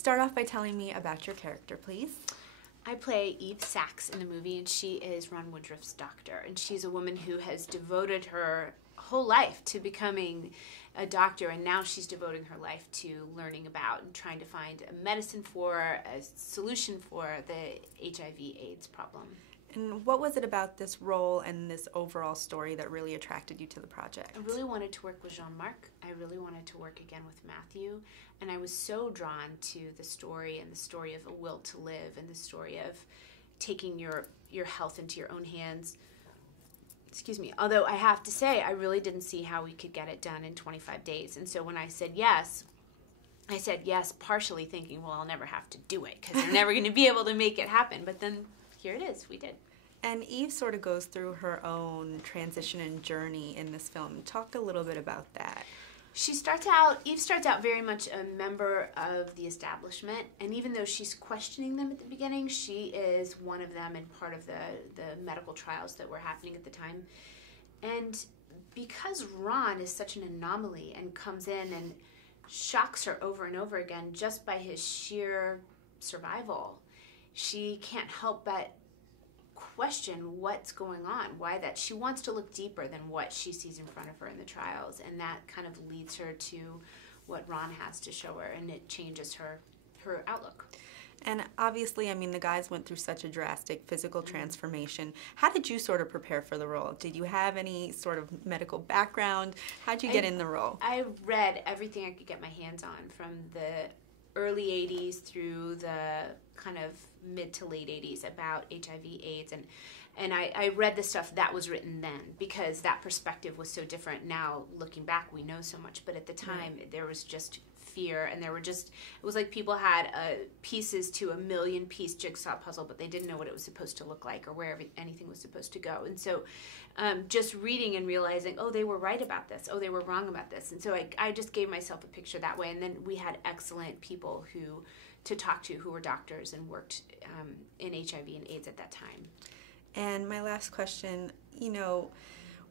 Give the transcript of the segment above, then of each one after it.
start off by telling me about your character, please. I play Eve Sachs in the movie, and she is Ron Woodruff's doctor. And she's a woman who has devoted her whole life to becoming a doctor, and now she's devoting her life to learning about and trying to find a medicine for, a solution for the HIV/AIDS problem. And what was it about this role and this overall story that really attracted you to the project? I really wanted to work with Jean-Marc. I really wanted to work again with Matthew. And I was so drawn to the story and the story of a will to live and the story of taking your health into your own hands. Excuse me. Although I have to say, I really didn't see how we could get it done in 25 days. And so when I said yes partially thinking, well, I'll never have to do it because they're never going to be able to make it happen. But then here it is. We did. And Eve sort of goes through her own transition and journey in this film. Talk a little bit about that. Eve starts out very much a member of the establishment, and even though she's questioning them at the beginning, she is one of them and part of the medical trials that were happening at the time. And because Ron is such an anomaly and comes in and shocks her over and over again just by his sheer survival, she can't help but question what's going on, why that she wants to look deeper than what she sees in front of her in the trials, and that kind of leads her to what Ron has to show her, and it changes her outlook. And obviously, I mean, the guys went through such a drastic physical transformation. How did you sort of prepare for the role? Did you have any sort of medical background? How'd you get in the role? I read everything I could get my hands on from the early 80s through the kind of mid to late 80s about HIV/AIDS, and I read the stuff that was written then because that perspective was so different. Now looking back, we know so much, but at the time there was just fear, and it was like people had pieces to a million-piece jigsaw puzzle, but they didn't know what it was supposed to look like or where anything was supposed to go. And so just reading and realizing, oh, they were right about this, oh, they were wrong about this. And so I just gave myself a picture that way, and then we had excellent people to talk to who were doctors and worked in HIV and AIDS at that time. And my last question,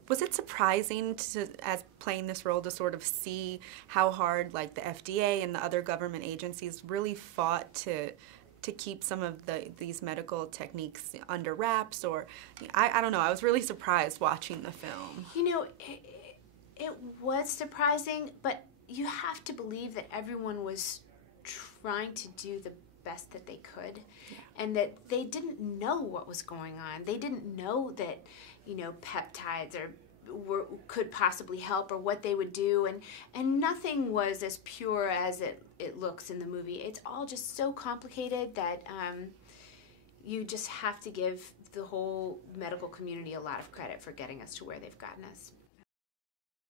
was it surprising as playing this role to sort of see how hard like the FDA and the other government agencies really fought to keep some of these medical techniques under wraps? Or I don't know, I was really surprised watching the film. It was surprising, but you have to believe that everyone was trying to do the best that they could, and that they didn't know what was going on. They didn't know that peptides could possibly help or what they would do, and nothing was as pure as it looks in the movie. It's all just so complicated that you just have to give the whole medical community a lot of credit for getting us to where they've gotten us.